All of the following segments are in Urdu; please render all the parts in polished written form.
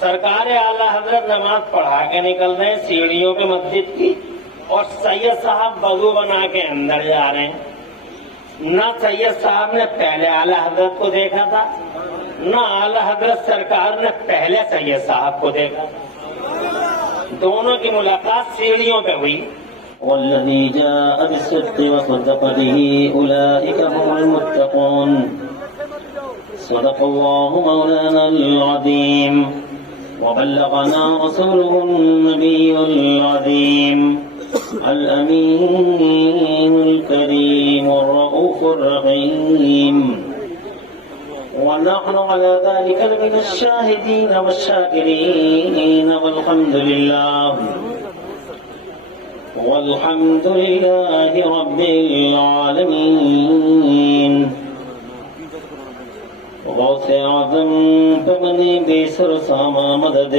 سرکار اعلی حضرت نماز پڑھا کے نکل رہے ہیں سیڑھیوں پہ مسجد کی، اور سید صاحب وضو بنا کے اندر جا رہے ہیں۔ نہ سید صاحب نے پہلے اعلی حضرت کو دیکھا تھا، نہ اعلی حضرت سرکار نے پہلے سید صاحب کو دیکھا تھا، دونوں کی ملاقات سیڑھیوں پہ ہوئی۔ والذي جاء بالصدق وصدق به أولئك هم المتقون صدق الله مولانا العظيم وبلغنا رسوله النبي العظيم الأمين الكريم الرؤوف الرحيم ونحن على ذلك من الشاهدين والشاكرين والحمد لله رب العالمين۔ غوث اعظم پمنی بیسر ساما مدد،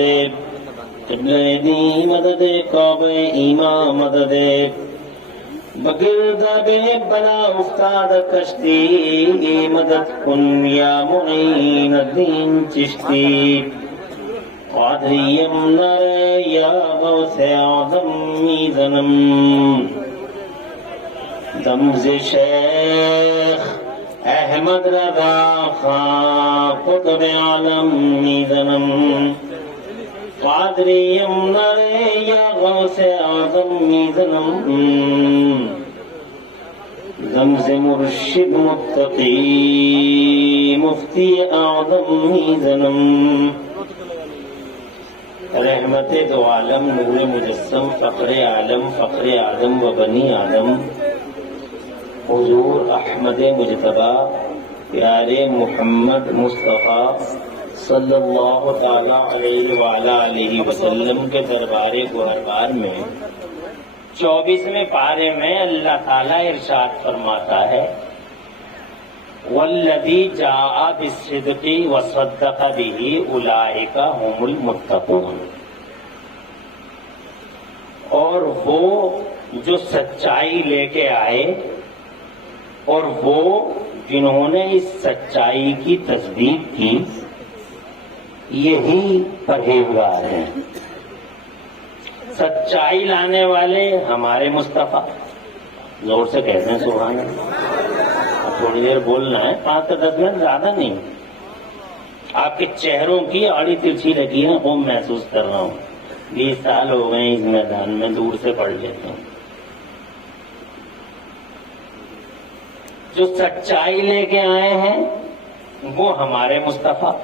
قبلہ دی مدد، کعبہ ایمان مدد، بگرد بے بلا افتاد کشتی، مدد کن یا معین الدین چشتی، قادریم نر یا غوث اعظم میزنم، دمز شیخ احمد رضا خان قطب عالم میزنم، قادریم نر یا غوث اعظم میزنم، دمز مرشد متقی مفتی اعظم میزنم، رحمت دو عالم نور مجسم فخر عالم فخر آدم و بنی آدم، حضور احمد مجتبی پیارے محمد مصطفیٰ صلی اللہ تعالی علیہ وآلہ علیہ وسلم کے دربار گوہربار میں 24ویں پارے میں اللہ تعالیٰ ارشاد فرماتا ہے والذی جاء بالصدق وصدق به اولئک هم المتقون، اور وہ جو سچائی لے کے آئے اور وہ جنہوں نے اس سچائی کی تصدیق کی، یہی پرہیزگار ہیں۔ سچائی لانے والے ہمارے مصطفیٰ، زور سے کہتے ہیں سبحان اللہ۔ اب تھوڑی دیر بولنا ہے، 5 سے 10 منٹ، زیادہ نہیں۔ آپ کے چہروں کی آڑی ترچھی لگی ہے، وہ محسوس کر رہا ہوں۔ 20 سال ہو گئے اس میدان میں، دور سے پڑھ لیتے ہیں۔ جو سچائی لے کے آئے ہیں وہ ہمارے مصطفیٰ،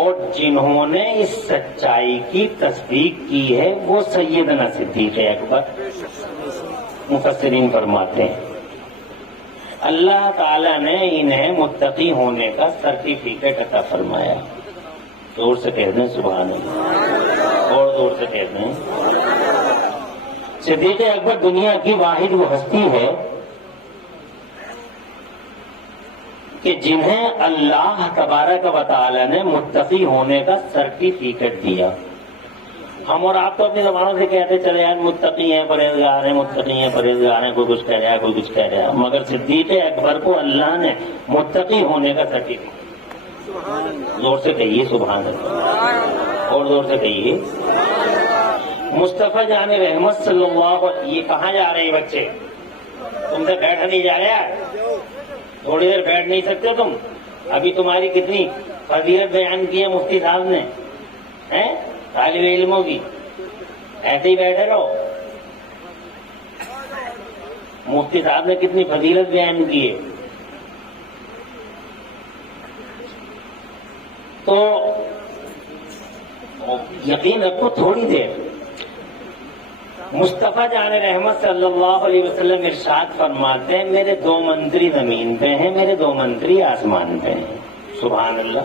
اور جنہوں نے اس سچائی کی تصدیق کی ہے وہ سیدنا صدیق اکبر۔ مفسرین فرماتے ہیں اللہ تعالیٰ نے انہیں متقی ہونے کا سرٹیفکیٹ عطا فرمایا۔ زور سے کہہ دیں سبحان اللہ، اور زور سے کہہ دیں۔ صدیق اکبر دنیا کی واحد وہ ہستی ہے کہ جنہیں اللہ تبارک و تعالی نے متقی ہونے کا سرٹیفکیٹ دیا۔ ہم اور آپ تو اپنی زبانوں سے کہتے چلے یار متقی ہیں پرہیزگار ہیں، متقی ہیں پرہیزگار ہیں، کوئی کچھ کہہ رہا ہے کوئی کچھ کہہ رہا ہے، مگر صدیق اکبر کو اللہ نے متقی ہونے کا سرٹیفکیٹ۔ زور سے کہیے سبحان اللہ، اور زور سے کہیے۔ مصطفیٰ جان رحمت صلی اللہ علیہ، یہ کہاں جا رہے ہیں بچے؟ تم سے بیٹھا نہیں جا رہا؟ تھوڑی دیر بیٹھ نہیں سکتے تم؟ ابھی تمہاری کتنی فضیلت بیان کی ہے مفتی صاحب نے، طالب علموں کی، ایسے ہی بیٹھے رہو؟ مفتی صاحب نے کتنی فضیلت بیان کی ہے۔ تو یقین رکھو تھوڑی دیر۔ مصطفیٰ جان رحمت صلی اللہ علیہ وسلم ارشاد فرماتے ہیں میرے 2 منتری زمین پہ ہیں، میرے 2 منتری آسمان پہ ہیں۔ سبحان اللہ۔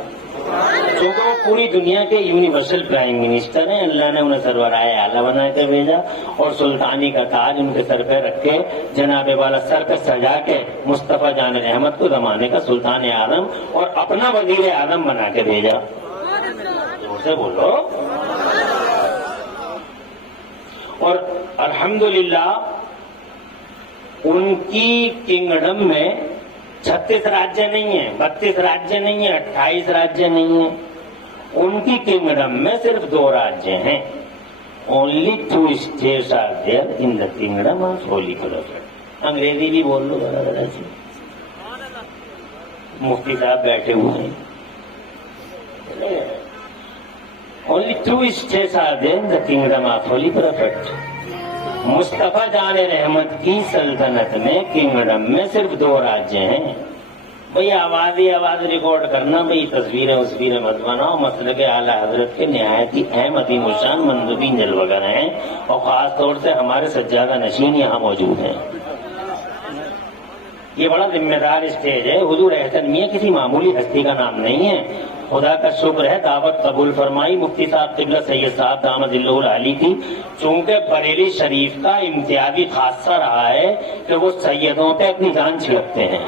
چونکہ وہ پوری دنیا کے یونیورسل پرائم منسٹر ہیں، اللہ نے انہیں سربراہ اعلیٰ بنا کے بھیجا، اور سلطانی کا تاج ان کے سر پہ رکھ کے جناب والا سر پہ سجا کے مصطفیٰ جان رحمت کو زمانے کا سلطان اعظم اور اپنا وزیر اعظم بنا کے بھیجا۔ زور سے بولو۔ اور الحمدللہ ان کی کنگڈم میں 36 راجیہ نہیں ہیں، 32 راجیہ نہیں ہیں، 28 راجیہ نہیں ہیں، ان کی کی کنگڈم میں صرف 2 راجیہ ہیں. Only 2 states are there in the kingdom of Holy Prophet. انگریزی بھی بول لو ذرا ذرا سی. مفتی صاحب بیٹھے ہوئے ہیں. Only 2 states are there in the kingdom of Holy Prophet. مصطفیٰ جان رحمت کی سلطنت میں کنگڈم میں صرف 2 راجیہ ہیں. بھئی آواز ریکارڈ کرنا، بھئی تصویریں مت بناؤ. مسلک اعلیٰ حضرت کے نہایت ہی اہم عظیم الشان مندوبین جلوگر ہیں، اور خاص طور سے ہمارے سجادہ نشین یہاں موجود ہیں. یہ بڑا ذمہ دار اسٹیج ہے. حضور احسن میاں کسی معمولی ہستی کا نام نہیں ہے. خدا کا شکر ہے دعوت قبول فرمائی مفتی صاحب قبلہ سید صاحب دامت اللہ العالی کی. چونکہ بریلی شریف کا امتیازی خاصہ رہا ہے کہ وہ سیدوں پہ اپنی جان چھڑکتے ہیں.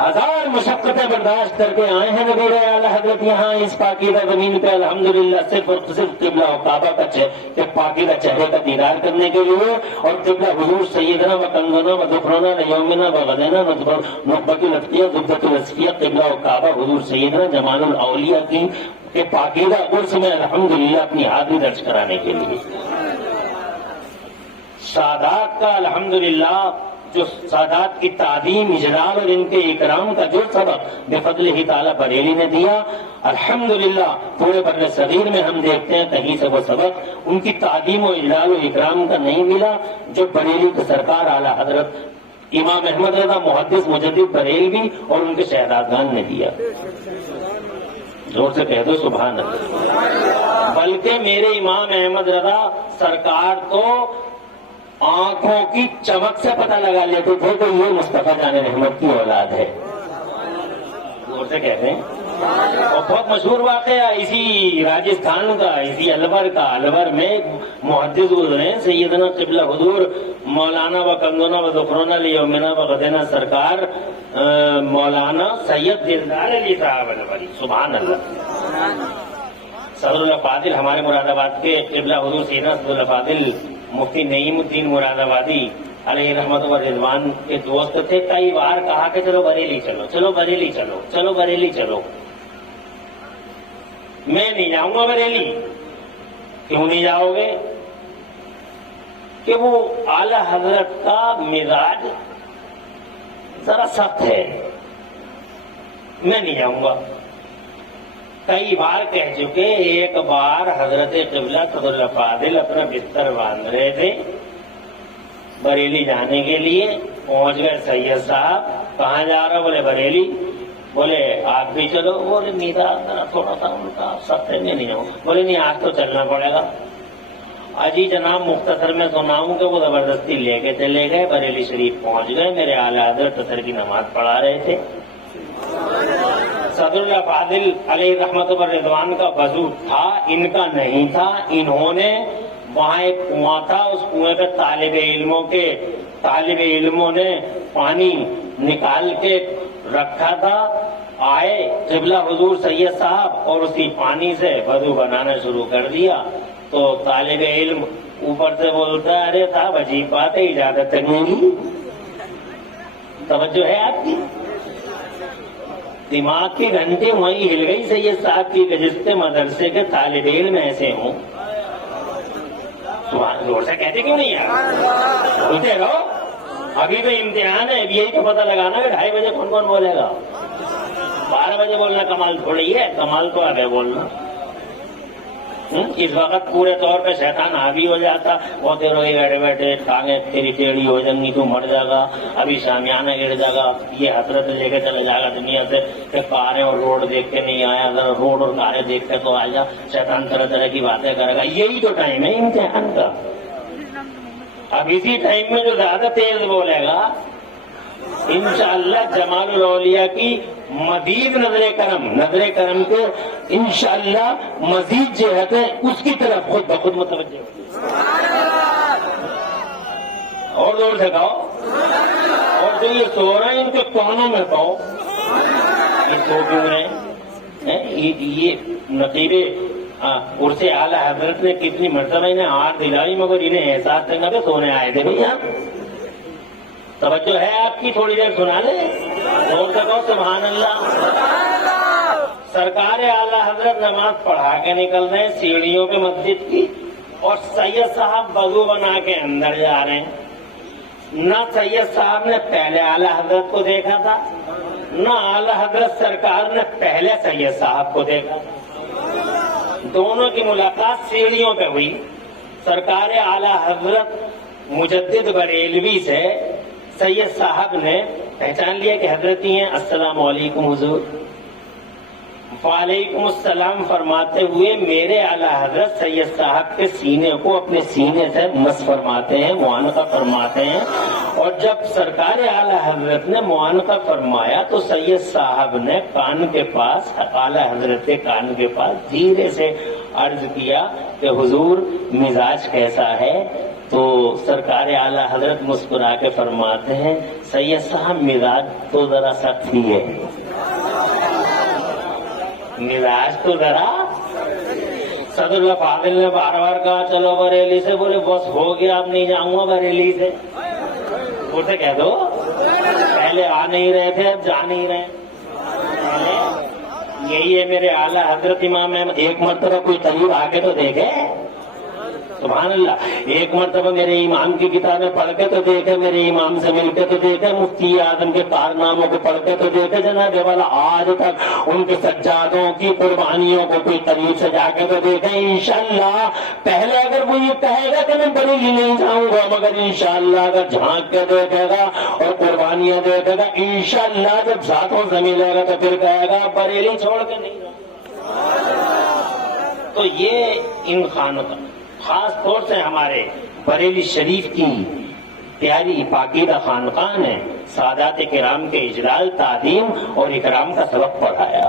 ہزار مشقتیں برداشت کر کے آئے ہیں نبی اعلیٰ حضرت یہاں اس پاکیزہ زمین پہ الحمدللہ صرف اور صرف قبلہ و کعبہ کا پاکیزہ چہرے کا دیدار کرنے کے لیے، اور قبلہ حضور سیدنا و کنزنا و ذکرنا لیومنا و غدنا نخبۃ الاتقیاء ذبۃ الاسفیاء قبلہ و کعبہ حضور سیدنا جمال الاولیاء کی کہ پاکیزہ عرس میں الحمدللہ اپنی حاضری درج کرانے کے لیے. سادات کا الحمدللہ جو سادات کی تعظیم اجلال اور ان کے اکرام کا جو سبق بفضل ہی تعالیٰ بریلی نے دیا، الحمدللہ پورے بر صغیر میں ہم دیکھتے ہیں کہیں سے وہ سبق ان کی تعظیم و اجلال و اکرام کا نہیں ملا جو بریلی کے سرکار اعلیٰ حضرت امام احمد رضا محدث مجدد بریلوی اور ان کے شہزادگان نے دیا. زور سے کہہ دو سبحان اللہ. بلکہ میرے امام احمد رضا سرکار تو آنکھوں کی چمک سے پتہ لگا لیتے تھے کہ یہ مصطفیٰ جان رحمت کی اولاد ہے. زور سے کہتے ہیں. اور بہت مشہور واقعہ اسی راجستھان کا، اسی الور میں محدث ہیں سیدنا قبلہ حضور مولانا و کنزنا و ذکرنا لیومنا و غدنا سرکار مولانا سید دلدار علی صاحب الوری. سبحان اللہ. صدر اللہ فاضل ہمارے مراد آباد کے قبلہ حضور سیدنا صدر اللہ فاضل مفتی نعیم الدین مراد آبادی علیہ رحمت و رضوان کے دوست تھے. کئی بار کہا کہ چلو بریلی چلو، چلو بریلی چلو، چلو بریلی چلو. میں نہیں جاؤں گا بریلی. کیوں نہیں جاؤ گے؟ کہ وہ اعلی حضرت کا مزاج ذرا سخت ہے، میں نہیں جاؤں گا. کئی بار کہہ چکے. ایک بار حضرت قبلہ صدر اللہ فاضل اپنا بستر باندھ رہے تھے بریلی جانے کے لیے. پہنچ گئے سید صاحب. کہاں جا رہا؟ بولے بریلی. بولے آپ بھی چلو. بولے میرا تھوڑا سا ان کا سخت ہے، میں نہیں جاؤں. بولے نہیں آج تو چلنا پڑے گا. اجی جناب مختصر میں سناؤں کہ وہ زبردستی لے کے چلے گئے. بریلی شریف پہنچ گئے. میرے اعلیٰ حضرت عصر کی نماز پڑھا رہے تھے. صدر اللہ فاضل علیہ رحمت و رضوان کا وضو تھا، ان کا نہیں تھا. انہوں نے وہاں ایک کنواں تھا، اس کنویں پہ طالب علموں نے پانی نکال کے رکھا تھا. آئے قبلہ حضور سید صاحب اور اسی پانی سے وضو بنانا شروع کر دیا. تو طالب علم اوپر سے بولتا ہے ارے صاحب عجیب بات ہے، اجازت نہیں ہوگی. توجہ ہے آپ کی؟ دماغ کی گھنٹی وہیں ہل گئی سید صاحب کی کہ جس کے مدرسے کے طالب علم ایسے ہوں. زور سے کہتے کیوں نہیں یار؟ بولتے رہو. ابھی تو امتحان ہے. اب یہی تو پتہ لگانا کہ 2:30 بجے کون کون بولے گا. 12 بجے بولنا کمال تھوڑی ہے، کمال تو آگے بولنا. اس وقت پورے طور پہ شیطان حاوی ہو جاتا. ہوتے رہے بیٹھے بیٹھے ٹانگیں تیری ٹیڑھی ہو جائیں گی، تو مر جائے گا. ابھی شامیانہ گر جائے گا. یہ حضرت لے کے چلے جائے گا دنیا سے کہ کاریں اور روڈ دیکھ کے نہیں آیا، ذرا روڈ اور کاریں دیکھ کے تو آ جا. شیطان طرح طرح کی باتیں کرے گا. یہی تو ٹائم ہے امتحان کا. اب اسی ٹائم میں جو زیادہ تیز بولے گا انشاءاللہ جمال الاولیاء کی مزید نظر کرم کے انشاءاللہ مزید جہت ہے اس کی طرف خود بخود متوجہ ہوگی. اور زور سے کہو. اور جو یہ سو رہے ہیں ان کے کونوں میں کہو یہ سو کیوں رہے ہیں. یہ نقیبے عرس اعلیٰ حضرت نے کتنی مرتبہ انہیں ہار دلائی مگر انہیں احساس کرنا کہ سونے آئے تھے بھیا. توجہ ہے آپ کی؟ تھوڑی دیر سنا لیں، بول سکو سبحان اللہ۔ سرکار اعلیٰ حضرت نماز پڑھا کے نکل رہے ہیں سیڑھیوں پہ مسجد کی، اور سید صاحب وضو بنا کے اندر جا رہے ہیں۔ نہ سید صاحب نے پہلے اعلیٰ حضرت کو دیکھا تھا، نہ اعلیٰ حضرت سرکار نے پہلے سید صاحب کو دیکھا تھا۔ دونوں کی ملاقات سیڑھیوں پہ ہوئی۔ سرکار اعلیٰ حضرت مجدد بریلوی سے سید صاحب نے پہچان لیا کہ حضرت ہی ہیں۔ السلام علیکم حضور۔ وعلیکم السلام فرماتے ہوئے میرے اعلیٰ حضرت سید صاحب کے سینے کو اپنے سینے سے مس فرماتے ہیں، معانقہ فرماتے ہیں، اور جب سرکار اعلیٰ حضرت نے معانقہ فرمایا تو سید صاحب نے کان کے پاس، اعلیٰ حضرت کے کان کے پاس دھیرے سے عرض کیا کہ حضور مزاج کیسا ہے؟ تو سرکار اعلیٰ حضرت مسکرا کے فرماتے ہیں سید صاحب مزاج تو ذرا سخت ہی ہے، مزاج تو ذرا۔ صدر اللہ فاضل نے بار بار کہا چلو بریلی سے، بولے بس ہو گیا اب نہیں جاؤں گا بریلی سے۔ اسے کہہ دو پہلے آ نہیں رہے تھے اب جا نہیں رہے۔ یہی ہے میرے اعلیٰ حضرت امام احمد۔ ایک مرتبہ کوئی قریب آ کے تو دیکھے، سبحان اللہ، ایک مرتبہ میرے امام کی کتابیں پڑھ کے تو دیکھے، میرے امام سے مل کے تو دیکھے، مفتی اعظم کے کارناموں کو پڑھ کے تو دیکھے جناب والا، آج تک ان کے سجادوں کی قربانیوں کو کوئی قریب سے جا کے تو دیکھے۔ انشاءاللہ پہلے اگر وہ یہ کہے گا کہ میں بریلی نہیں جاؤں گا، مگر انشاءاللہ اگر جھانک کے دیکھے گا اور قربانیاں دیکھے گا، انشاءاللہ جب ذاتوں سے ملے گا تو پھر کہے گا بریلی چھوڑ کے نہیں جاؤں۔ تو یہ ان خانوں کا خاص طور سے ہمارے بریلی شریف کی پیاری پاکیزہ خانقاہ نے سادات کرام کے اجلال، تعظیم اور اکرام کا سبق پڑھایا۔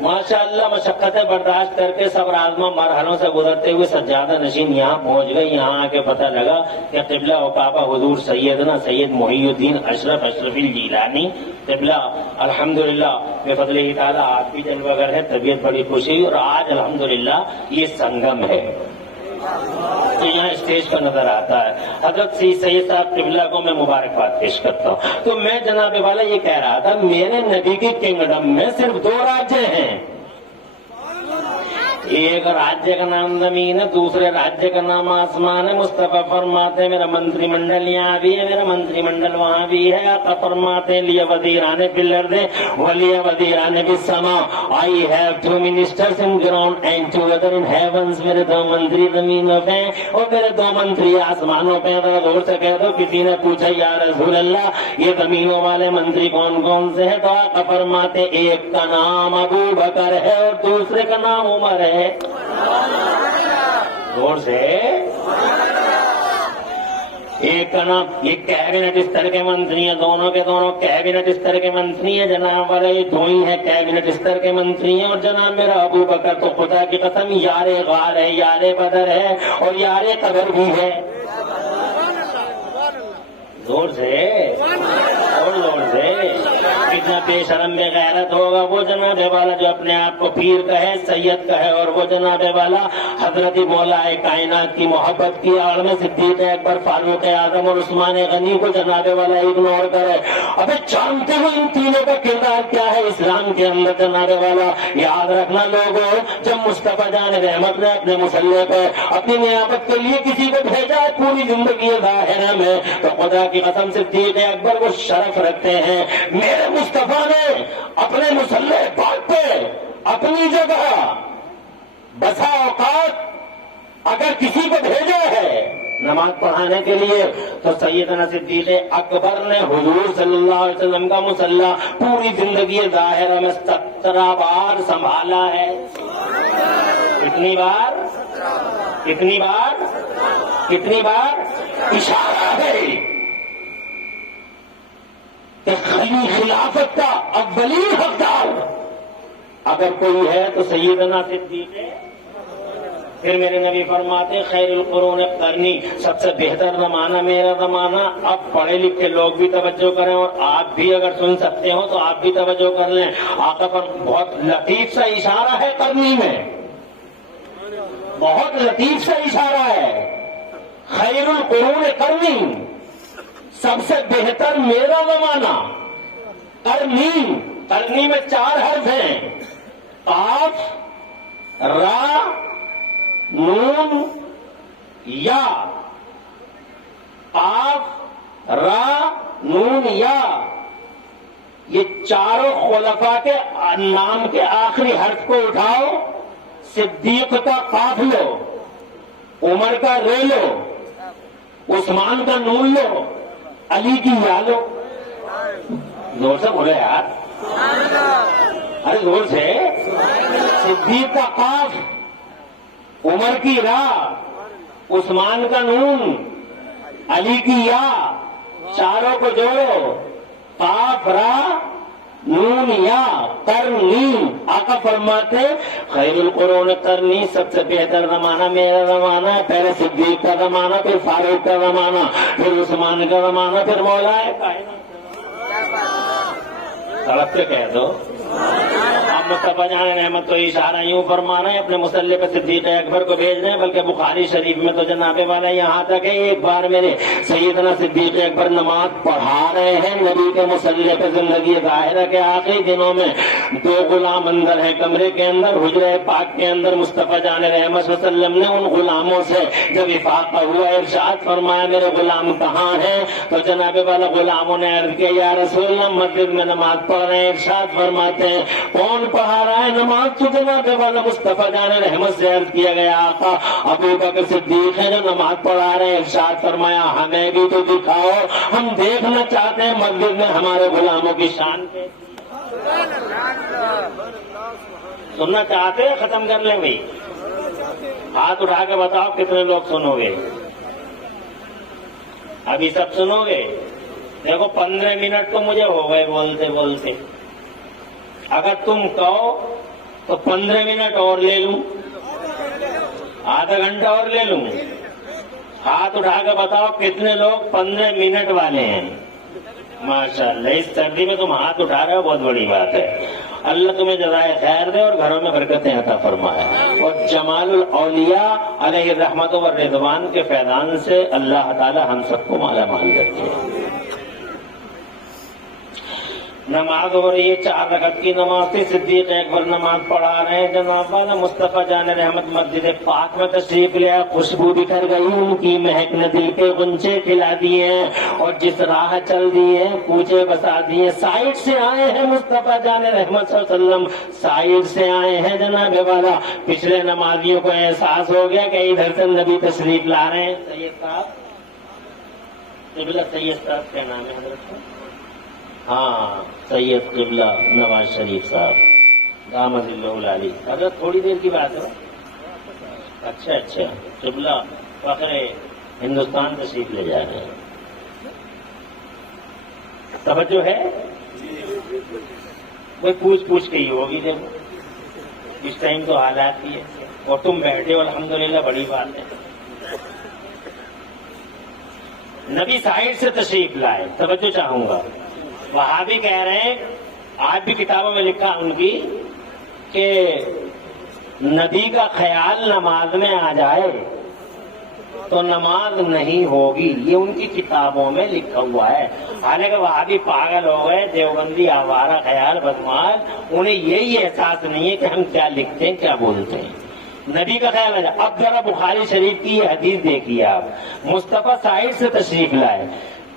ماشاءاللہ مشقتیں برداشت کر کے صبر آزما مرحلوں سے گزرتے ہوئے سجادہ نشین یہاں پہنچ گئے۔ یہاں آ کے پتہ لگا کہ قبلہ و کعبہ حضور سیدنا سید محی الدین اشرف الجیلانی قبلہ الحمدللہ بفضلہ تعالیٰ آپ بھی جلوہ گر ہے، طبیعت بڑی خوشی ہوئی، اور آج الحمدللہ یہ سنگم ہے تو یہاں اسٹیج پر نظر آتا ہے۔ حضرت سید صاحب قبلہ کو میں مبارکباد پیش کرتا ہوں۔ تو میں جناب والا یہ کہہ رہا تھا میرے نبی کی کنگڈم میں صرف 2 راجیہ ہیں، ایک راجیہ کا نام زمین ہے، دوسرے راجیہ کا نام آسمان ہے۔ مصطفیٰ فرماتے ہیں میرا منتری منڈل یہاں بھی ہے، میرا منتری منڈل وہاں بھی ہے۔ آقا فرماتے ہیں لیے وزیران فی الارض ولیے وزیران فی السماء، I have 2 ministers in ground and 2 other in heavens۔ میرے 2 منتری زمینوں پہ اور میرے 2 منتری آسمانوں پہ۔ ذرا غور سے کہہ دو، کسی نے پوچھا یا رسول اللہ یہ زمینوں والے منتری کون کون سے ہیں؟ تو آقا فرماتے ایک کا نام ابو بکر ہے اور دوسرے کا نام عمر ہے۔ زور سے، ایک کا نام، یہ کیبنٹ استر کے منتری ہیں، دونوں کے دونوں کیبنٹ استر کے منتری ہیں جناب والے، یہ 2 ہی ہیں کیبنٹ استر کے منتری ہیں۔ اور جناب میرا ابو بکر تو خدا کی قسم یار غار ہے، یار بدر ہے اور یار قبر بھی ہے۔ زور سے اور زور سے، کتنا بے شرم بے غیرت ہوگا وہ جناب والا جو اپنے آپ کو پیر کہے، سید کہے، اور وہ جناب والا حضرت مولا کائنات کی محبت کی آڑ میں صدیق اکبر، فاروق اعظم اور عثمان غنی کو جناب والا اگنور کرے۔ ابھی جانتے ہو ان تینوں کا کردار کیا ہے اسلام کے اندر جناب والا؟ یاد رکھنا لوگوں، جب مصطفیٰ جان رحمت نے اپنے مسلح پہ اپنی نیابت کے لیے کسی کو بھیجا ہے پوری زندگی ظاہرہ میں، تو خدا کی قسم صدیق اکبر وہ شرف رکھتے ہیں میرے مصطفیٰ نے اپنے مسلح پاک پہ اپنی جگہ بسا اوقات اگر کسی کو بھیجا ہے نماز پڑھانے کے لیے تو سیدنا صدیق اکبر نے حضور صلی اللہ علیہ وسلم کا مصلح پوری زندگی ظاہرہ میں 17 بار سنبھالا ہے۔ کتنی بار؟ کتنی بار؟ کتنی بار؟ اشارہ ہے کہ خلافت کا اولین حقدار اگر کوئی ہے تو سیدنا صدیق ہے۔ پھر میرے نبی فرماتے خیر القرون قرنی، سب سے بہتر زمانہ میرا زمانہ۔ اب پڑھے لکھے لوگ بھی توجہ کریں اور آپ بھی اگر سن سکتے ہو تو آپ بھی توجہ کر لیں۔ آقا پر بہت لطیف سا اشارہ ہے قرنی میں، بہت لطیف سا اشارہ ہے۔ خیر القرون قرنی، سب سے بہتر میرا زمانہ. قرنی میں 4 حرف ہیں، قاف، را، نون، یا. قاف، را، نون، یا، یہ چاروں خلفاء کے نام کے آخری حرف کو اٹھاؤ. صدیق کا قاف لو، عمر کا رے لو، عثمان کا نون لو، علی کی یا لو. زور سے بولے یار، ارے زور سے. صدیق کا قاف، عمر کی را، عثمان کا نون، علی کی یا، چاروں کو جوڑو. قاف، را، نون، یا، قرنی. آقا فرماتے خیر القرون قرنی، سب سے بہتر زمانہ میرا زمانہ ہے. پہلے صدیق کا زمانہ، پھر فاروق کا زمانہ، پھر عثمان کا زمانہ، پھر مولا ہے کائنات. سڑک سے کہہ دو. اب مصطفیٰ جان رحمت تو اشارہ یوں فرمانا ہے، اپنے مسلح پہ صدیق اکبر کو بھیج رہے ہیں. بلکہ بخاری شریف میں تو جناب والا یہاں تک ہے، ایک بار میرے سیدنا صدیق اکبر نماز پڑھا رہے ہیں نبی کے مسلح پہ. زندگی ظاہرہ کے آخری دنوں میں 2 غلام اندر ہے کمرے کے اندر، حجرہ پاک کے اندر. مصطفیٰ جان رحمت صلی اللہ علیہ وسلم نے ان غلاموں سے جب افاقہ ہوا، ارشاد فرمایا میرے غلام کہاں ہیں؟ تو جناب والا غلاموں نے عرض کیا یا رسول اللہ مسجد میں نماز پڑھ رہے ہیں. ارشاد فرماتے ہیں کون پڑھا رہا ہے نماز؟ تو جناب والا مصطفیٰ جان رحمت سے عرض کیا گیا آقا ابو بکر صدیق ہے جو نماز پڑھا رہے ہیں. ارشاد فرمایا ہمیں بھی تو دکھاؤ، ہم دیکھنا چاہتے ہیں مسجد میں ہمارے غلاموں کی شان پہ. سننا چاہتے ہیں؟ ختم کر لیں بھائی. ہاتھ اٹھا کے بتاؤ کتنے لوگ سنو گے؟ ابھی سب سنو گے؟ دیکھو 15 منٹ تو مجھے ہو گئے بولتے بولتے. اگر تم کہو تو 15 منٹ اور لے لوں، آدھا گھنٹہ اور لے لوں. ہاتھ اٹھا کے بتاؤ کتنے لوگ 15 منٹ والے ہیں؟ ماشاءاللہ، اس سردی میں تم ہاتھ اٹھا رہے ہو، بہت بڑی بات ہے. اللہ تمہیں جزائے خیر دے اور گھروں میں برکتیں عطا فرمائے. اور جمال الاولیاء علیہ الرحمت و رضوان کے فیضان سے اللہ تعالی ہم سب کو مالا مال رکھے. نماز ہو رہی ہے، 4 رکعت کی نماز تھی. صدیق اکبر نماز پڑھا رہے ہیں. جناب والا مصطفیٰ جان رحمت مسجد پاک میں تشریف لیا. خوشبو بکھر گئی، ان کی مہک نے دل کے غنچے کھلا دیے ہیں اور جس راہ چل دیے کوچے بسا دیے. سائڈ سے آئے ہیں مصطفیٰ جان رحمت صلی اللہ علیہ وسلم، سائڈ سے آئے ہیں جناب والا. پچھلے نمازیوں کو احساس ہو گیا کہ ادھر سے نبی تشریف لا رہے ہیں. سید صاحب، سید صاحب کیا نام ہے حضرت؟ ہاں، سید قبلہ نواز شریف صاحب دامت اللہ العالی. حضرت تھوڑی دیر کی بات ہے. اچھا قبلہ فخر ہندوستان تشریف لے جا رہے ہیں. توجہ ہے؟ وہ پوچھ کے ہی ہوگی. دیکھو اس ٹائم تو حالات کی ہے اور تم بیٹھے ہو، الحمدللہ بڑی بات ہے. نبی سائڈ سے تشریف لائے. توجہ چاہوں گا. وہاں بھی کہہ رہے ہیں، آج بھی کتابوں میں لکھا ان کی کہ نبی کا خیال نماز میں آ جائے تو نماز نہیں ہوگی. یہ ان کی کتابوں میں لکھا ہوا ہے. حالانکہ وہاں بھی پاگل ہو گئے، دیوبندی آوارہ خیال بدماش. انہیں یہی احساس نہیں ہے کہ ہم کیا لکھتے ہیں کیا بولتے ہیں. نبی کا خیال ہے. اب ذرا بخاری شریف کی یہ حدیث دیکھیے آپ. مصطفیٰ سائڈ سے تشریف لائے.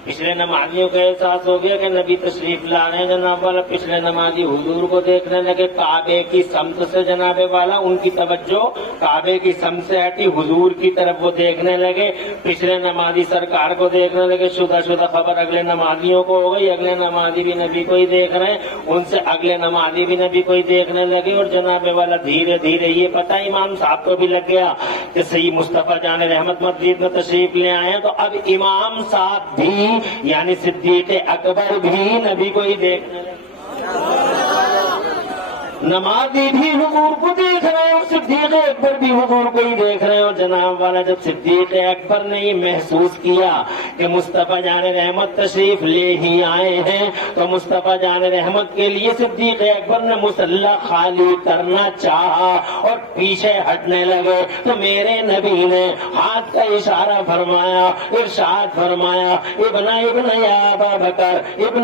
پچھلے نمازیوں کو احساس ہو گیا کہ نبی تشریف لا رہے ہیں. جناب والا پچھلے نمازی حضور کو دیکھنے لگے. کعبے کی سمت سے جناب والا ان کی توجہ کعبے کی سمت سے ہٹی، حضور کی طرف وہ دیکھنے لگے. پچھلے نمازی سرکار کو دیکھنے لگے. شدہ خبر اگلے نمازیوں کو ہو گئی. اگلے نمازی بھی نبی کو ہی دیکھ رہے ہیں. ان سے اگلے نمازی بھی نبی کو ہی دیکھنے لگے. اور جناب والا دھیرے دھیرے یہ پتہ امام صاحب کو بھی لگ گیا کہ صحیح مصطفیٰ جان رحمت مسجد میں تشریف لے آئے ہیں. تو اب امام صاحب بھی یعنی صدیق اکبر بھی نبی کو ہی دیکھنے لگے. نمازی بھی حضور کو دیکھ رہے ہیں. صدیق اکبر بھی حضور کو ہی دیکھ رہے ہیں. اور جناب والا جب صدیق اکبر نے یہ محسوس کیا کہ مصطفیٰ جان رحمت تشریف لے ہی آئے ہیں تو مصطفیٰ جان رحمت کے لیے صدیق اکبر نے مصلی خالی کرنا چاہا اور پیچھے ہٹنے لگے تو میرے نبی نے ہاتھ کا اشارہ فرمایا, ارشاد فرمایا ابن یا ابا بکر, ابن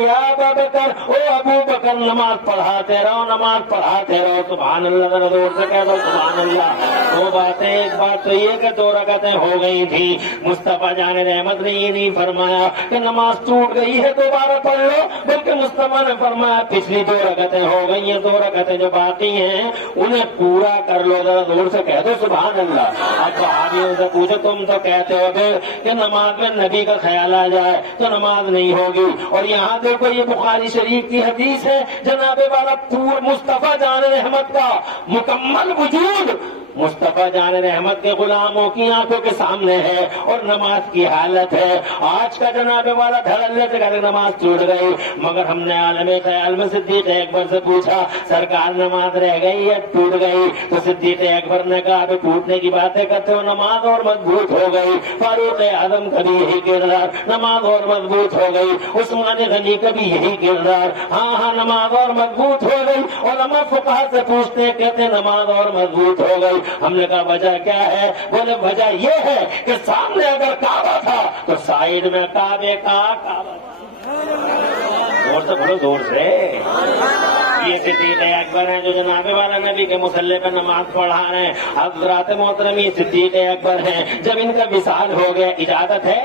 یا ابا بکر, او ابو بکر نماز پڑھاتے رہو, نماز پڑھاتے رہو. سبحان اللہ, ذرا زور سے کہہ دو سبحان اللہ. دو باتیں, ایک بات تو یہ کہ 2 رکعتیں ہو گئی تھی. مصطفیٰ جان رحمت نے یہ نہیں فرمایا کہ نماز ٹوٹ گئی ہے دوبارہ پڑھ لو, بلکہ مصطفیٰ نے فرمایا پچھلی 2 رکعتیں ہو گئی ہیں, 2 رکعتیں جو باقی ہیں انہیں پورا کر لو. ذرا زور سے کہہ دو سبحان اللہ. اب صحابیوں سے پوچھو تم تو کہتے ہو پھر کہ نماز میں نبی کا خیال آ جائے تو نماز نہیں ہوگی. اور یہاں دیکھو یہ بخاری شریف کی حدیث ہے, جناب والا پور مصطفیٰ جان رحمت کا مکمل وجود مصطفیٰ جان رحمت کے غلاموں کی آنکھوں کے سامنے ہے اور نماز کی حالت ہے. آج کا جناب والا دھڑلے سے کہتے نماز ٹوٹ گئی, مگر ہم نے عالم خیال میں صدیق اکبر سے پوچھا سرکار نماز رہ گئی یا ٹوٹ گئی؟ تو صدیق اکبر نے کہا ابھی ٹوٹنے کی باتیں کرتے ہو, نماز اور مضبوط ہو گئی. فاروق اعظم کا بھی یہی کردار, نماز اور مضبوط ہو گئی. عثمان غنی کا بھی یہی کردار, ہاں نماز اور مضبوط ہو گئی. علماء فقہا سے پوچھتے ہیں, کہتے ہیں نماز اور مضبوط ہو گئی. ہم نے کہا وجہ کیا ہے؟ بولے وجہ یہ ہے کہ سامنے اگر کعبہ تھا تو سائیڈ میں کعبے کا کعبہ تھا. زور سے بولو, زور سے. یہ صدیق اکبر ہیں جو جناب والا نبی کے مصلی پہ نماز پڑھا رہے ہیں. حضرات محترم یہ صدیق اکبر ہیں, جب ان کا وصال ہو گیا اجازت ہے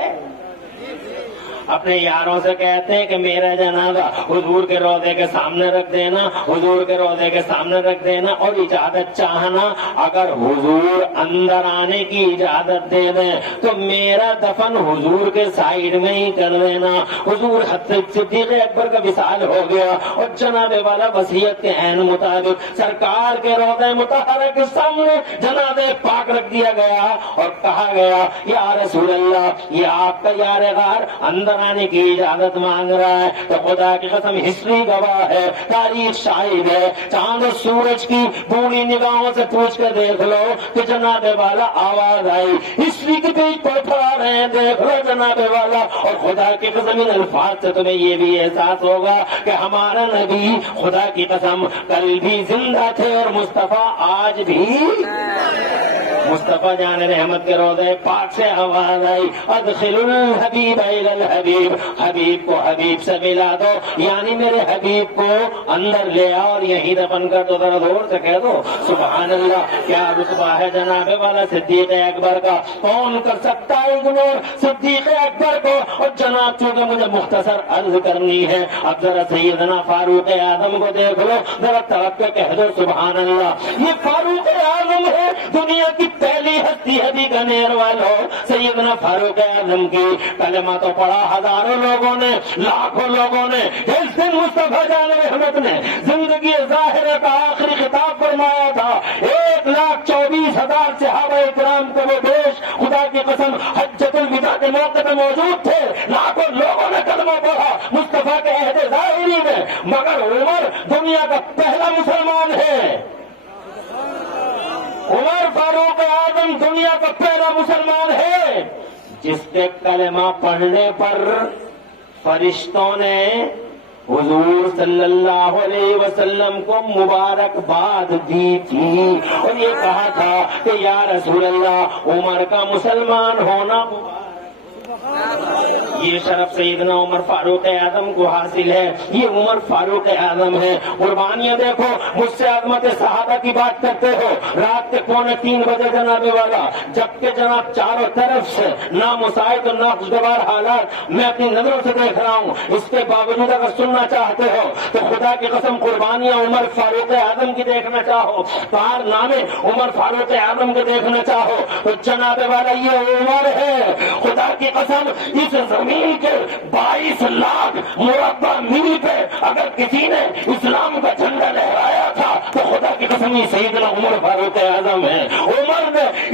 اپنے یاروں سے کہتے ہیں کہ میرا جنازہ حضور کے روضے کے سامنے رکھ دینا, حضور کے روضے کے سامنے رکھ دینا, اور اجازت چاہنا اگر حضور اندر آنے کی اجازت دے دیں تو میرا دفن حضور کے سائیڈ میں ہی کر دینا. حضور صدیق اکبر کا وصال ہو گیا اور جناب والا وصیت کے عین مطابق سرکار کے روضے مطہرہ کے سامنے جناب پاک رکھ دیا گیا اور کہا گیا یا رسول اللہ, یہ آپ کا یار غار اندر آنے کی اجازت مانگ رہا ہے. تو خدا کی قسم ہسٹری گواہ ہے, تاریخ شاہد ہے. چاند سورج کی بوڑھی نگاہوں سے پوچھ کر دیکھ لو کہ جناب والا آواز آئی, ہسٹری کے پیج پر پڑھا رہے ہیں, دیکھ لو جناب والا. اور خدا کی قسم ان الفاظ سے تمہیں یہ بھی احساس ہوگا کہ ہمارا نبی خدا کی قسم کل بھی زندہ تھے اور مصطفیٰ آج بھی. مصطفیٰ جان رحمت کے روضے پاک سے آواز آئی ادخل الحبیب الی الحبیب, حبیب کو حبیب سے ملا دو, یعنی میرے حبیب کو اندر لے آؤ اور یہی دفن کر دو. ذرا زور سے کہہ دو سبحان اللہ. کیا رتبہ ہے جناب والا صدیق اکبر کا, کون کر سکتا ہے اگنور صدیق اکبر کو. اور جناب چونکہ مجھے مختصر عرض کرنی ہے, اب ذرا سیدنا فاروق اعظم کو دیکھ لو, ذرا طرف پہ کہہ دو سبحان اللہ. یہ فاروق اعظم ہے, دنیا کی پہلی ہستی ہے بیکانیر والوں. سیدنا فاروق اعظم کی کلمہ تو پڑھا ہزاروں لوگوں نے, لاکھوں لوگوں نے. اس دن مصطفیٰ جان رحمت نے زندگی ظاہرہ کا آخری خطاب فرمایا تھا. 1,24,000 صحابہ کرام کو وہ دیش خدا کی قسم حجۃ الوداع کے موقع پہ موجود تھے. لاکھوں لوگوں نے کلمہ پڑھا مصطفیٰ کے عہد ظاہری میں, مگر عمر دنیا کا پہلا مسلمان ہے. عمر فاروق اعظم دنیا کا پہلا مسلمان ہے جس کے کلمہ پڑھنے پر فرشتوں نے حضور صلی اللہ علیہ وسلم کو مبارکباد دی تھی اور یہ کہا تھا کہ یا رسول اللہ عمر کا مسلمان ہونا مبارک. یہ شرف سیدنا عمر فاروق اعظم کو حاصل ہے. یہ عمر فاروق اعظم ہے. قربانیاں دیکھو, مجھ سے عظمت صحابہ کی بات کرتے ہو. رات کے 2:45 بجے جناب والا, جبکہ جناب چاروں طرف سے نامساعد اور ناخوشگوار حالات میں اپنی نظروں سے دیکھ رہا ہوں, اس کے باوجود اگر سننا چاہتے ہو تو خدا کی قسم قربانیاں عمر فاروق اعظم کی دیکھنا چاہو, کارنامے عمر فاروق اعظم کے دیکھنا چاہو تو جناب والا یہ عمر ہے. خدا کی قسم اس زمین کے 22 لاکھ مربع میل پہ اگر کسی نے اسلام کا جھنڈا لہرایا تھا تو خدا کی قسم یہ سیدنا عمر فاروق اعظم ہے. عمر نے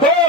2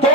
2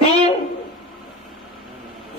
3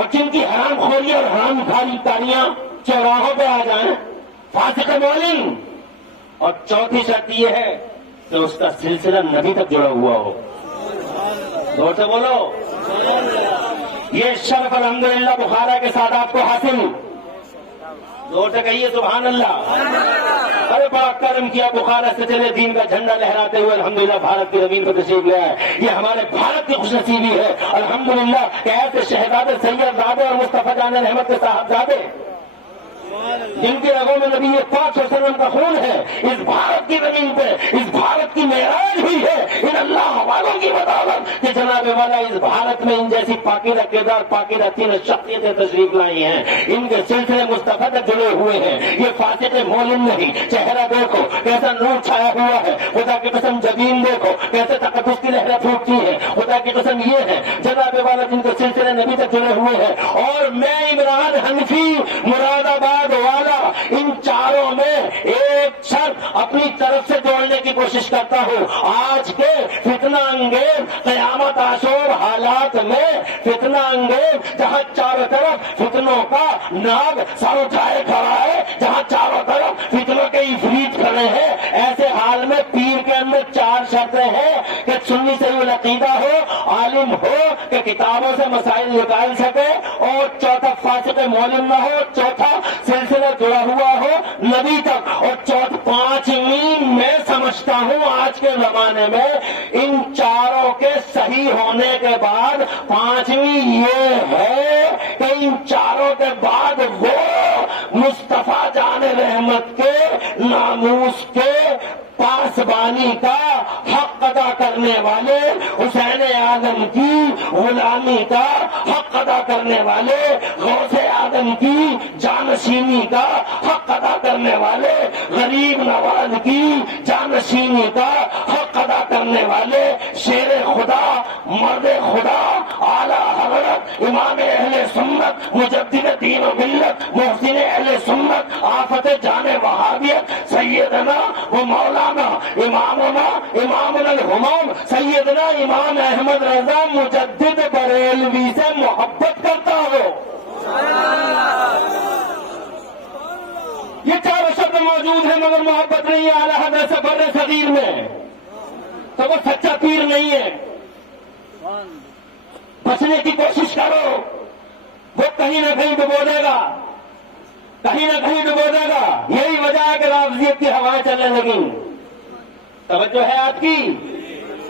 اور جن کی حرام خوری اور حرام کاریاں چوراہوں پہ آ جائیں، فاسق مولن. اور چوتھی شرط یہ ہے کہ اس کا سلسلہ نبی تک جڑا ہوا ہو. زور سے بولو. یہ شرف الحمدللہ بخارا کے سادات کو حاصل. زور سے کہیے سبحان اللہ. ارے بڑا کرم کیا بخارا سے چلے دین کا جھنڈا لہراتے ہوئے الحمدللہ بھارت کی زمین پر تشریف لے آئے. یہ ہمارے بھارت کی خوش نصیبی ہے الحمدللہ کہ ایسے شہزادے سید زادے اور مصطفیٰ جان رحمت کے صاحبزادے جن کی رگوں میں نبی پاک صلی اللہ علیہ وسلم کا خون ہے، اس بھارت کی زمین پہ اس بھارت کی معراج ہوئی ہے ان اللہ والوں کی بدولت کہ جناب والا اس بھارت میں ان جیسی پاکیزہ کردار پاکیزہ تین شخصیتیں تشریف لائی ہیں. ان کے سلسلے مصطفیٰ تک جڑے ہوئے ہیں. یہ فاسق مولن نہیں. چہرہ دیکھو کیسا نور چھایا ہوا ہے. خدا کی قسم جبین دیکھو کیسے تقدس کی لہریں پھوٹتی ہیں. خدا کی قسم یہ ہے جناب والا جن کے سلسلے نبی تک جڑے ہوئے ہیں. اور میں عمران حنفی مراد آباد والا ان چاروں میں ایک شرط اپنی طرف سے جوڑنے کی کوشش کرتا ہوں. آج کے فتنہ انگیز قیامت آشور حالات میں فتنہ انگیز جہاں چاروں طرف فتنوں کا ناگ سر اٹھائے کھڑا ہے، جہاں چاروں طرف فتنوں کے عفریت کھڑے ہیں، ایسے حال میں پیر کے اندر چار شرطیں ہیں کہ سنی صحیح العقیدہ ہو، عالم ہو کہ کتابوں سے مسائل نکال سکے، اور چوتھا فاسق مولن نہ ہو، چوتھا سلسلہ جڑا ہوا ہو نبی تک، اور پانچویں میں سمجھتا ہوں آج کے زمانے میں ان چاروں کے صحیح ہونے کے بعد پانچویں یہ ہے کہ ان چاروں کے بعد وہ مصطفیٰ جان رحمت کے ناموس کے پاسبانی کا حق ادا کرنے والے، حسین اعظم کی غلامی کا حق ادا کرنے والے، غوث اعظم کی جانشینی کا حق ادا کرنے والے، غریب نواز کی جانشینی کا حق ادا کرنے والے، شیر خدا مرد خدا اعلیٰ حضرت امام اہل سنت مجدد دین و ملت محسن اہل سنت آفت جان وہابیت سیدنا و مولانا امامنا الہمام سیدنا امام احمد رضا مجدد بریلوی سے محبت کرتا ہو. یہ چار شبد موجود ہیں مگر محبت نہیں ہے اعلیٰ حضرت سے بر صغیر میں، تو وہ سچا پیر نہیں ہے. بچنے کی کوشش کرو، وہ کہیں نہ کہیں ڈبو دے گا، کہیں نہ کہیں ڈبو دے گا. یہی وجہ ہے کہ رافضیت کی ہوائیں چلنے لگیں. توجہ ہے آپ کی.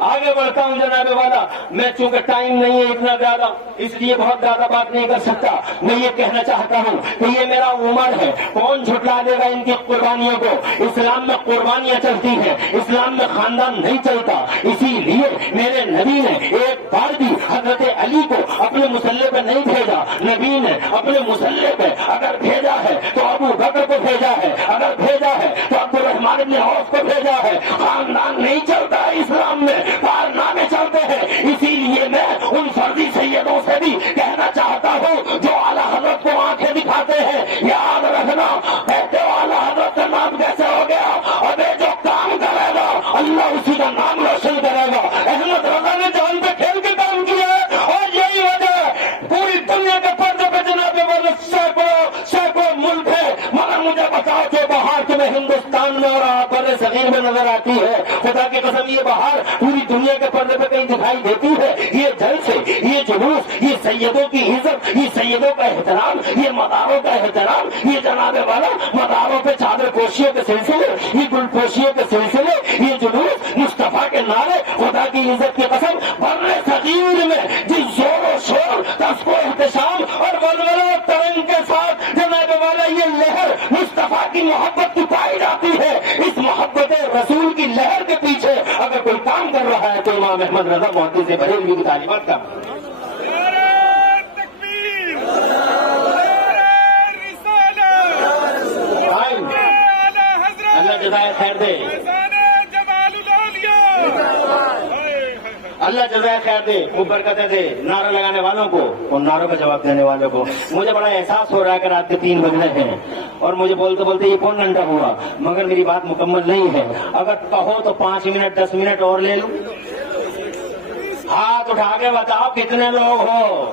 آگے بڑھتا ہوں جناب والا. میں چونکہ ٹائم نہیں ہے اتنا زیادہ اس لیے بہت زیادہ بات نہیں کر سکتا. میں یہ کہنا چاہتا ہوں کہ یہ میرا عمر ہے. کون جھٹلا دے گا ان کی قربانیوں کو؟ اسلام میں قربانیاں چلتی ہیں، اسلام میں خاندان نہیں چلتا. اسی لیے میرے نبی نے ایک بار بھی حضرت علی کو اپنے مسلح پہ نہیں بھیجا. نبی نے اپنے مسلح پہ اگر بھیجا ہے تو ابو بکر کو بھیجا ہے، اگر بھیجا ہے تو عبد الرحمان بن عوف کو بھیجا ہے. خاندان نہیں چلتا اسلام میں، کارنامے چلتے ہیں. اسی لیے میں ان فرضی سیدوں سے بھی کہنا چاہتا ہوں جو اعلیٰ حضرت کو آنکھیں دکھاتے ہیں، یاد رکھنا کہتے ہو اعلیٰ حضرت کا نام کیسے ہو گیا؟ ابے جو کام کرے گا اللہ اسی کا نام روشن کرے گا. احمد رضا نے جان پہ کھیل کے کام کیا ہے، اور یہی وجہ ہے پوری دنیا کے پردے پہ جناب والے سینکڑوں ملک ہے، مگر مجھے بتاؤ جو بہار تمہیں ہندوستان میں اور بر صغیر میں نظر آتی ہے، خدا کی قسم یہ بہار پوری دنیا کے پردے پہ کہیں دکھائی دیتی ہے؟ یہ جلسے، یہ جلوس، یہ سیدوں کی عزت، یہ سیدوں کا احترام، یہ مداروں کا احترام، یہ جناب والا مداروں پہ چادر پوشیوں کے سلسلے، یہ گل پوشیوں کے سلسلے، یہ جلوس، مصطفیٰ کے نعرے، خدا کی عزت کی قسم بر صغیر میں جس زور و شور تس کو احتشام اور ولولہ و ترنگ کے ساتھ جناب والا یہ لہر مصطفیٰ کی محبت کی پائی جاتی ہے، اس محبت رسول کی لہر کے پیچھے اگر کوئی کام کر رہا ہے تو امام احمد رضا محدث سے بریلوی کی تعلیمات کا. اللہ جزائے خیر دے، اللہ جزائے خیر دے، وہ برکتیں دے نعرہ لگانے والوں کو اور نعروں کا جواب دینے والوں کو. مجھے بڑا احساس ہو رہا ہے کہ رات کے 3 بج رہے ہیں اور مجھے بولتے بولتے یہ کون گھنٹہ ہوا، مگر میری بات مکمل نہیں ہے. اگر کہو تو 5 منٹ 10 منٹ اور لے لوں. ہاتھ اٹھا کے بتاؤ کتنے لوگ ہو؟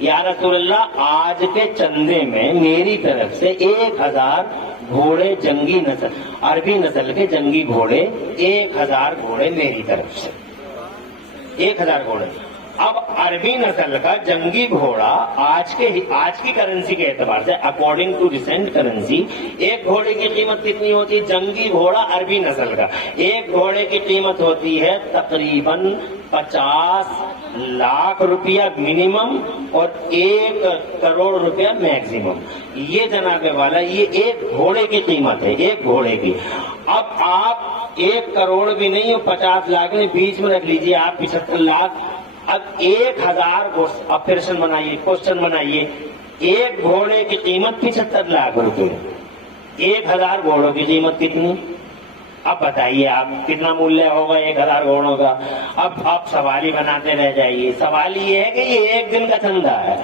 یا رسول اللہ آج کے چندے میں میری طرف سے 1000 گھوڑے جنگی نسل عربی نسل کے جنگی گھوڑے 1000 گھوڑے میری طرف سے 1000 گھوڑے. اب عربی نسل کا جنگی گھوڑا آج کی کرنسی کے اعتبار سے اکارڈنگ ٹو ریسنٹ کرنسی ایک گھوڑے کی قیمت کتنی ہوتی ہے؟ جنگی گھوڑا عربی نسل کا ایک گھوڑے کی قیمت ہوتی ہے تقریباً 50 لاکھ روپیہ منیمم اور 1 کروڑ روپیہ میکسیمم. یہ جناب والا یہ ایک گھوڑے کی قیمت ہے، ایک گھوڑے کی. اب آپ 1 کروڑ بھی نہیں اور 50 لاکھ نہیں، بیچ میں رکھ لیجئے آپ 75 لاکھ. اب 1000 آپریشن بنائیے، کوشچن بنائیے، ایک گھوڑے کی قیمت 75 لاکھ روپے، 1000 گھوڑوں کی قیمت کتنی؟ اب بتائیے آپ کتنا مولیہ ہوگا 1000 گھوڑوں کا. اب آپ سوال ہی بناتے رہ جائیے. سوال یہ ہے کہ یہ ایک دن کا چندہ ہے،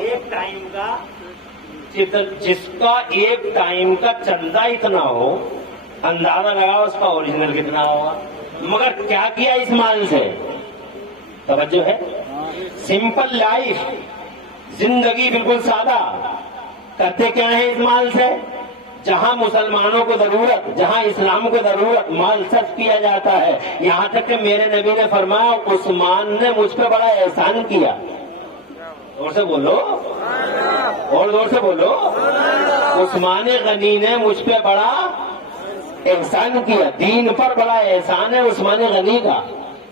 ایک ٹائم کا، جس کا ایک ٹائم کا چندہ اتنا ہو اندازہ لگاؤ اس کا اوریجنل کتنا ہوگا. مگر کیا کیا اس مال سے؟ توجہ ہے. سمپل لائف، زندگی بالکل سادہ. کرتے کیا ہے اس مال سے؟ جہاں مسلمانوں کو ضرورت، جہاں اسلام کو ضرورت، مال صرف کیا جاتا ہے. یہاں تک کہ میرے نبی نے فرمایا عثمان نے مجھ پہ بڑا احسان کیا. زور سے بولو اور زور سے بولو. عثمان غنی نے مجھ پہ بڑا احسان کیا. دین پر بڑا احسان ہے عثمان غنی کا.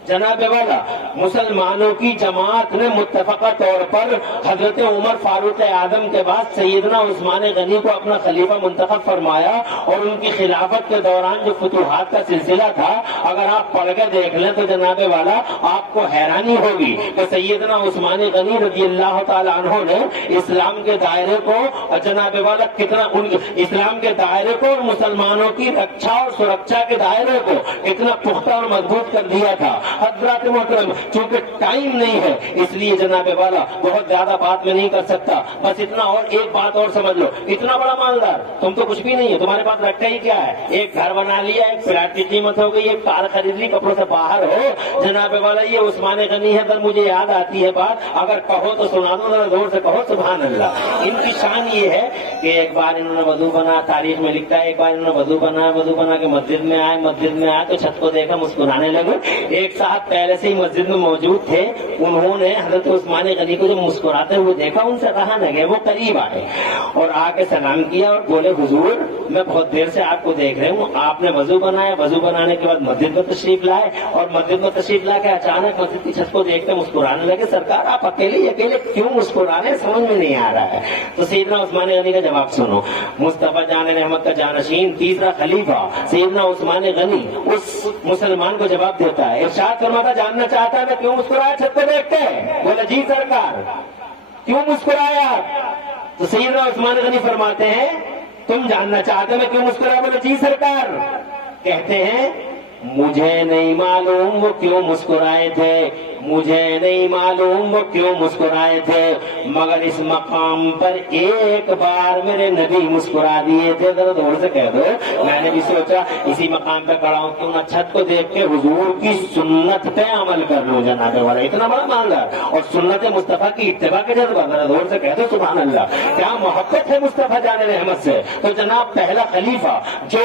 جناب والا مسلمانوں کی جماعت نے متفقہ طور پر حضرت عمر فاروق اعظم کے بعد سیدنا عثمان غنی کو اپنا خلیفہ منتخب فرمایا. اور ان کی خلافت کے دوران جو فتوحات کا سلسلہ تھا اگر آپ پڑھ کے دیکھ لیں تو جناب والا آپ کو حیرانی ہوگی کہ سیدنا عثمان غنی رضی اللہ تعالی عنہ نے اسلام کے دائرے کو جناب والا کتنا اسلام کے دائرے کو اور مسلمانوں کی رکشا اور سرکشا کے دائرے کو اتنا پختہ اور مضبوط کر دیا تھا. حضرات محترم چونکہ ٹائم نہیں ہے اس لیے جناب والا بہت زیادہ بات میں نہیں کر سکتا. بس اتنا اور ایک بات اور سمجھ لو. اتنا بڑا مالدار تم تو کچھ بھی نہیں ہے. تمہارے پاس رکھا ہی کیا ہے؟ ایک گھر بنا لیا، ایک فلیٹ کی قیمت ہو گئی، ایک کار خرید لی، کپڑوں سے باہر ہو. جناب والا یہ عثمان غنی ہے. اگر مجھے یاد آتی ہے بات، اگر کہو تو سنا دو، ذرا زور سے کہو سبحان اللہ. ان کی شان یہ ہے کہ ایک بار انہوں نے وضو بنا، تاریخ میں لکھا ہے ایک بار انہوں نے وضو بنا کے مسجد میں آئے تو چھت کو دیکھا مسکرانے لگے. ایک صاحب پہلے سے ہی مسجد میں موجود تھے، انہوں نے حضرت عثمان غنی کو جو مسکراتے ہوئے دیکھا ان سے رہا نہ گیا. وہ قریب آئے اور آ کے سلام کیا اور بولے حضور میں بہت دیر سے آپ کو دیکھ رہے ہوں، آپ نے وضو بنایا، وضو بنانے کے بعد مسجد میں تشریف لائے اور مسجد میں تشریف لا کے اچانک مسجد کی چھت کو دیکھتے مسکرانے لگے. سرکار آپ اکیلے کیوں مسکرا رہے ہیں؟ سمجھ میں نہیں آ رہا ہے. تو سیدنا عثمان غنی کا جواب سنو. مصطفیٰ جان رحمت کا جانشین تیسرا خلیفہ سیدنا عثمان غنی اس مسلمان کو جواب دیتا ہے. ارشاد فرماتا جاننا چاہتا ہے میں کیوں مسکرایا چھت کو دیکھتے؟ بولا جی سرکار. کیوں مسکرایا؟ تو سیدنا عثمان غنی فرماتے ہیں تم جاننا چاہتے میں کیوں مسکرایا؟ بولا جی سرکار. کہتے ہیں مجھے نہیں معلوم وہ کیوں مسکرائے تھے، مجھے نہیں معلوم وہ کیوں مسکرائے تھے، مگر اس مقام پر ایک بار میرے نبی مسکرا دیے تھے. ذرا زور سے کہہ دو. میں نے بھی سوچا اسی مقام پہ کھڑا ہوں کیوں نہ چھت کو دیکھ کے حضور کی سنت پہ عمل کر لوں. جناب والا اتنا بڑا مالدار اور سنت مصطفیٰ کی اتباع کے جذبہ. ذرا زور سے کہہ دو سبحان اللہ. کیا محبت ہے مصطفیٰ جان رحمت سے. تو جناب پہلا خلیفہ جو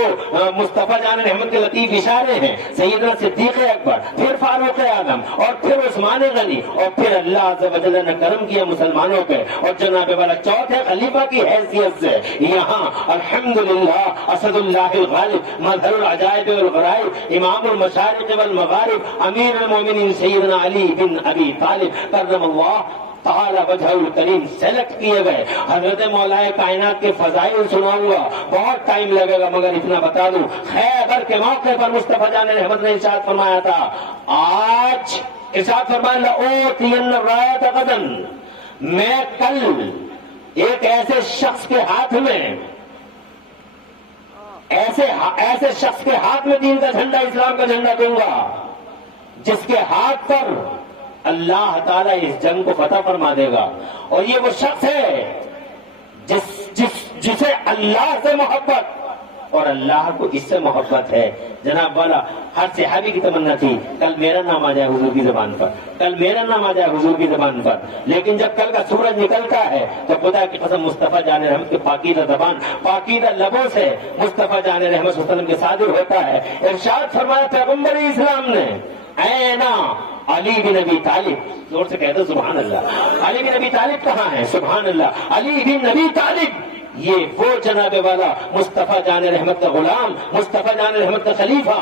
مصطفیٰ جان رحمت کے لطیف اشارے ہیں سیدنا صدیق اکبر، پھر فاروق اعظم اور پھر عثمان غنی اور پھر اللہ عز و جل نے کرم کیا مسلمانوں پہ. اور جناب والا چوتھے خلیفہ کی حیثیت سے یہاں الحمدللہ اسد اللہ الغالب مظہر العجائب والغرائب امام المشارق والمغارب امیر المومنین سیدنا علی بن ابی طالب کرم اللہ تعالی وجہ الکریم سلیکٹ کیے گئے. حضرت مولا کائنات کے فضائل سناؤں گا، بہت ٹائم لگے گا مگر اتنا بتا دوں خیبر کے موقع پر مصطفیٰ جان رحمت نے ارشاد فرمایا تھا آج ارشاد فرمایا لأوتین الرایۃ غدا. میں کل ایک ایسے شخص کے ہاتھ میں ایسے شخص کے ہاتھ میں دین کا جھنڈا اسلام کا جھنڈا دوں گا جس کے ہاتھ پر اللہ تعالیٰ اس جنگ کو فتح فرما دے گا. اور یہ وہ شخص ہے جسے اللہ سے محبت اور اللہ کو اس سے محبت ہے. جناب والا ہر صحابی کی تمنا تھی کل میرا نام آ جائے حضور کی زبان پر، کل میرا نام آ جائے حضور کی زبان پر. لیکن جب کل کا سورج نکلتا ہے تو خدا کی قسم مصطفیٰ جان رحمت کے پاکیزہ زبان پاکیزہ لبوں سے مصطفیٰ جان رحمت صلی اللہ علیہ وسلم کے صادر ہوتا ہے. ارشاد فرمایا پیغمبر اسلام نے اینا علی بن ابی طالب، زور سے کہہ دو سبحان اللہ. علی بن ابی طالب کہاں ہے؟ سبحان اللہ. علی بن ابی طالب یہ وہ جناب والا مصطفیٰ جان رحمت کا غلام، مصطفیٰ جان رحمت کا خلیفہ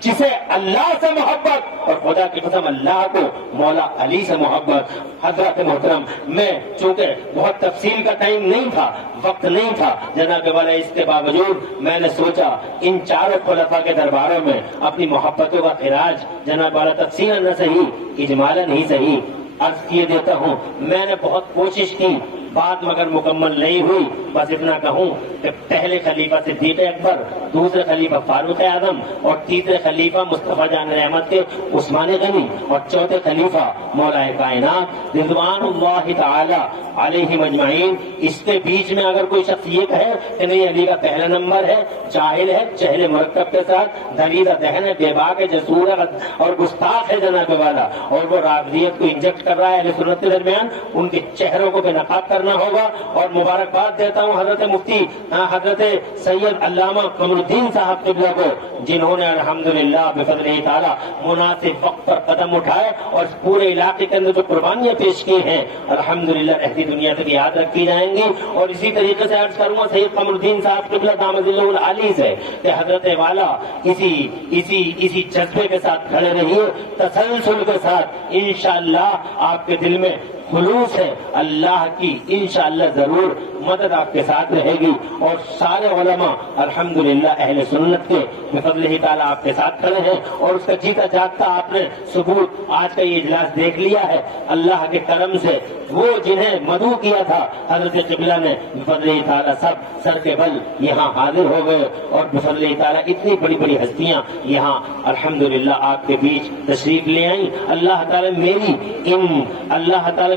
جسے اللہ سے محبت اور خدا کی قسم اللہ کو مولا علی سے محبت. حضرات محترم، میں چونکہ بہت تفصیل کا ٹائم نہیں تھا، وقت نہیں تھا جناب والا، اس کے باوجود میں نے سوچا ان چاروں خلفاء کے درباروں میں اپنی محبتوں کا خراج جناب والا تفصیل نہ صحیح اجمالا نہیں صحیح عرض کیے دیتا ہوں. میں نے بہت کوشش کی، بات مگر مکمل نہیں ہوئی. بس اتنا کہوں کہ پہلے خلیفہ صدیق اکبر، دوسرے خلیفہ فاروق اعظم اور تیسرے خلیفہ مصطفیٰ جان رحمت کے عثمان غنی اور چوتھے خلیفہ مولا کائنات رضوان اللہ تعالی علیہ مجمعین. اس کے بیچ میں اگر کوئی شخص یہ کہے کہ نہیں علی کا پہلا نمبر ہے، جاہل ہے، جہل مرکب کے ساتھ دریدہ ذہن ہے، بے باک ہے، جسور ہے اور گستاخ ہے جناب والا، اور وہ رافضیت کو انجیکٹ کر رہا ہے اہل سنت کے درمیان، ان کے چہروں کو بے نقاب کرنا ہوگا. اور مبارکباد دیتا ہوں حضرت مفتی حضرت سید علامہ قمر الدین صاحب قبلہ کو، جنہوں نے الحمدللہ بفضل تعالی مناسب وقت پر قدم اٹھائے اور اس پورے علاقے کے اندر جو قربانیاں پیش کی ہیں الحمدللہ رہتی دنیا تک یاد رکھی جائیں گی. اور اسی طریقے سے عرض کروں گا سید قمر الدین صاحب قبلہ دامت اللہ العالی سے کہ حضرت والا اسی جذبے کے ساتھ کھڑے رہیے، تسلسل کے ساتھ. انشاءاللہ آپ کے دل میں خلوص ہے، اللہ کی انشاءاللہ ضرور مدد آپ کے ساتھ رہے گی. اور سارے علماء الحمدللہ اہل سنت کے بفضل تعالیٰ آپ کے ساتھ کھڑے ہیں، اور اس کا جیتا جاگتا آپ نے ثبوت آج کا یہ اجلاس دیکھ لیا ہے. اللہ کے کرم سے وہ جنہیں مدعو کیا تھا حضرت قبلہ نے بفضل تعالیٰ سب سر کے بل یہاں حاضر ہو گئے، اور بفضل تعالیٰ اتنی بڑی بڑی ہستیاں یہاں الحمدللہ آپ کے بیچ تشریف لے آئیں. اللہ تعالیٰ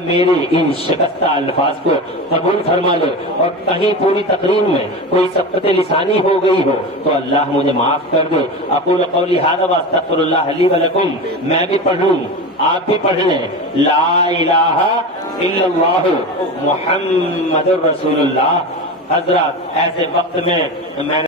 میرے ان شکستہ الفاظ کو قبول فرما لے، اور کہیں پوری تقریر میں کوئی سبقت لسانی ہو گئی ہو تو اللہ مجھے معاف کر دے. اقول قولی ھذا واستغفر اللہ لی ولکم. میں بھی پڑھوں، آپ بھی پڑھ لیں. لا الہ الا اللہ محمد الرسول اللہ. حضرات ایسے وقت میں